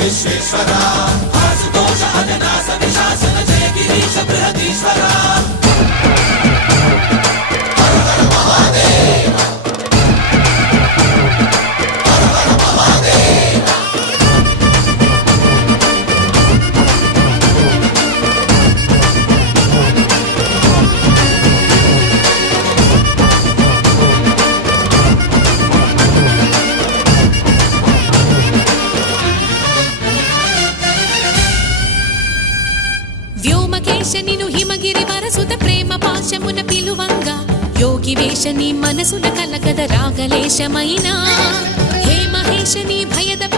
విశ్వేశ్వరా ఆశుతోష అజనాస విశాసన జయ గిరీశ బృహదీశ్వరా హర హర మహాదేవ హర హర మహాదేవ వ్యోమకేశనిను హిమగిరి వరసుత ప్రేమ పాశమున పిలువంగా యోగి వేషని మనసున కలకద రాగలేశమైనా హే మహేశని భయద